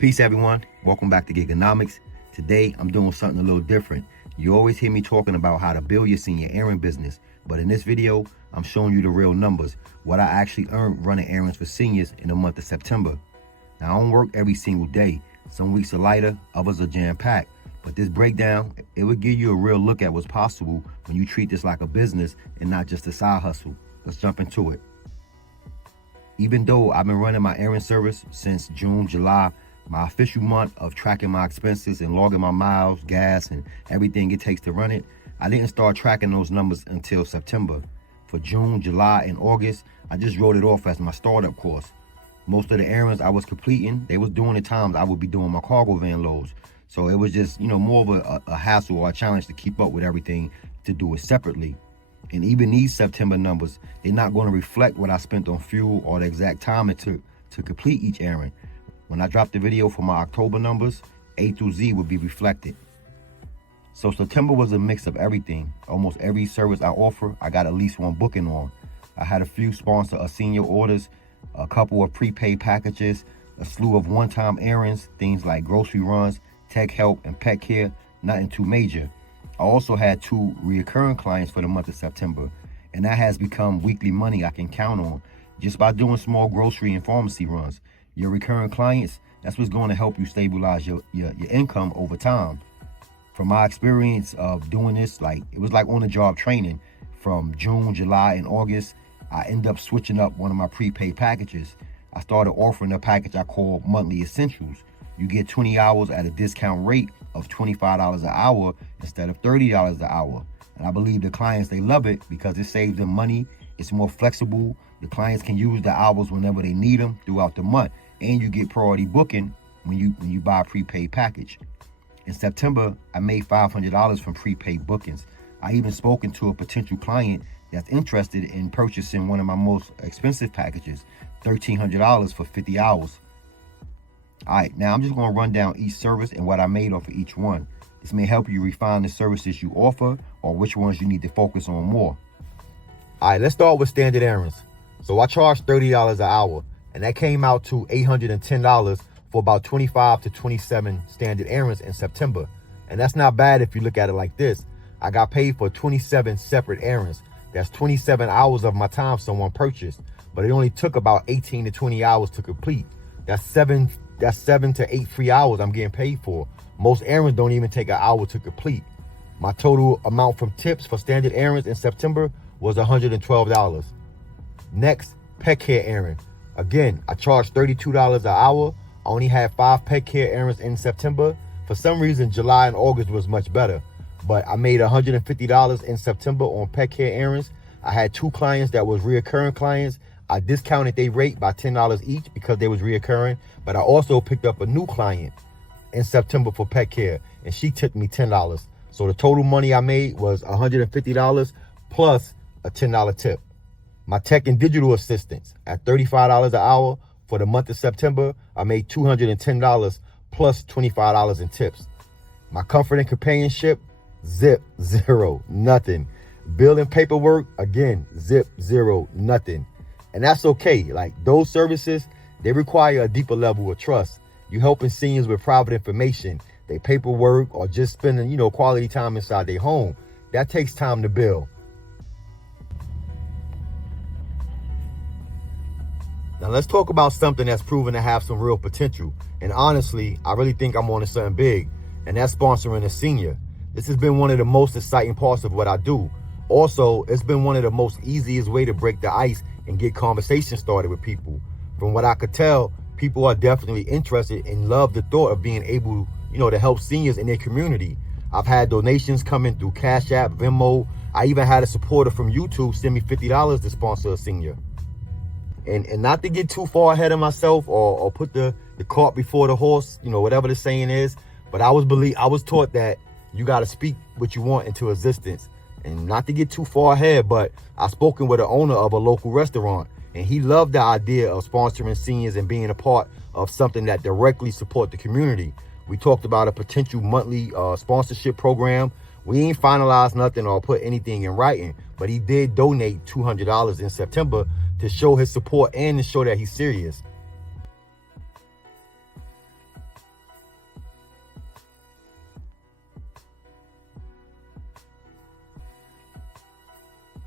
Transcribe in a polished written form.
Peace, everyone. Welcome back to Giganomics. Today, I'm doing something a little different. You always hear me talking about how to build your senior errand business, but in this video, I'm showing you the real numbers, what I actually earned running errands for seniors in the month of September. Now, I don't work every single day. Some weeks are lighter, others are jam-packed. But this breakdown, it will give you a real look at what's possible when you treat this like a business and not just a side hustle. Let's jump into it. Even though I've been running my errand service since June, July, my official month of tracking my expenses and logging my miles, gas, and everything it takes to run it, I didn't start tracking those numbers until September. For June, July, and August, I just wrote it off as my startup cost. Most of the errands I was completing, they was during the times I would be doing my cargo van loads. So it was just, more of a hassle or a challenge to keep up with everything, to do it separately. And even these September numbers, they're not going to reflect what I spent on fuel or the exact time it took to complete each errand. When I drop the video for my October numbers, A through Z will be reflected. So September was a mix of everything. Almost every service I offer, I got at least one booking on. I had a few sponsor senior orders, a couple of prepaid packages, a slew of one-time errands, things like grocery runs, tech help, and pet care, nothing too major. I also had 2 recurring clients for the month of September, and that has become weekly money I can count on just by doing small grocery and pharmacy runs. Your recurring clients, that's what's going to help you stabilize your income over time. From my experience of doing this, it was like on-the-job training. From June, July, and August, I ended up switching up one of my prepaid packages. I started offering a package I call Monthly Essentials. You get 20 hours at a discount rate of $25 an hour instead of $30 an hour. And I believe the clients, they love it because it saves them money. It's more flexible. The clients can use the hours whenever they need them throughout the month. And you get priority booking when you buy a prepaid package. In September, I made $500 from prepaid bookings. I even spoken to a potential client that's interested in purchasing one of my most expensive packages, $1,300 for 50 hours. All right, now I'm just going to run down each service and what I made off of each one. This may help you refine the services you offer or which ones you need to focus on more. All right, let's start with standard errands. So I charged $30 an hour, and that came out to $810 for about 25 to 27 standard errands in September. And that's not bad if you look at it like this. I got paid for 27 separate errands. That's 27 hours of my time someone purchased, but it only took about 18 to 20 hours to complete. That's 7 to 8 free hours I'm getting paid for. Most errands don't even take an hour to complete. My total amount from tips for standard errands in September was $112. Next, pet care errand. Again, I charged $32 an hour. I only had 5 pet care errands in September. For some reason, July and August was much better, but I made $150 in September on pet care errands. I had 2 clients that was reoccurring clients. I discounted their rate by $10 each because they was reoccurring, but I also picked up a new client in September for pet care, and she tipped me $10. So the total money I made was $150 plus a $10 tip. My tech and digital assistants at $35 an hour for the month of September, I made $210 plus $25 in tips. My comfort and companionship, zip, zero, nothing. Bill and paperwork, again, zip, zero, nothing. And that's okay. Those services, they require a deeper level of trust. You're helping seniors with private information, their paperwork, or just spending, quality time inside their home. That takes time to build. Now let's talk about something that's proven to have some real potential. And honestly, I really think I'm on to something big, and that's sponsoring a senior. This has been one of the most exciting parts of what I do. Also, it's been one of the most easiest way to break the ice and get conversations started with people. From what I could tell, people are definitely interested and love the thought of being able, to help seniors in their community. I've had donations coming through Cash App, Venmo. I even had a supporter from YouTube send me $50 to sponsor a senior. And not to get too far ahead of myself or put the cart before the horse, whatever the saying is, but I was taught that you got to speak what you want into existence. And not to get too far ahead, but I've spoken with the owner of a local restaurant, and he loved the idea of sponsoring seniors and being a part of something that directly support the community. We talked about a potential monthly sponsorship program. We ain't finalized nothing or put anything in writing, but he did donate $200 in September to show his support and to show that he's serious.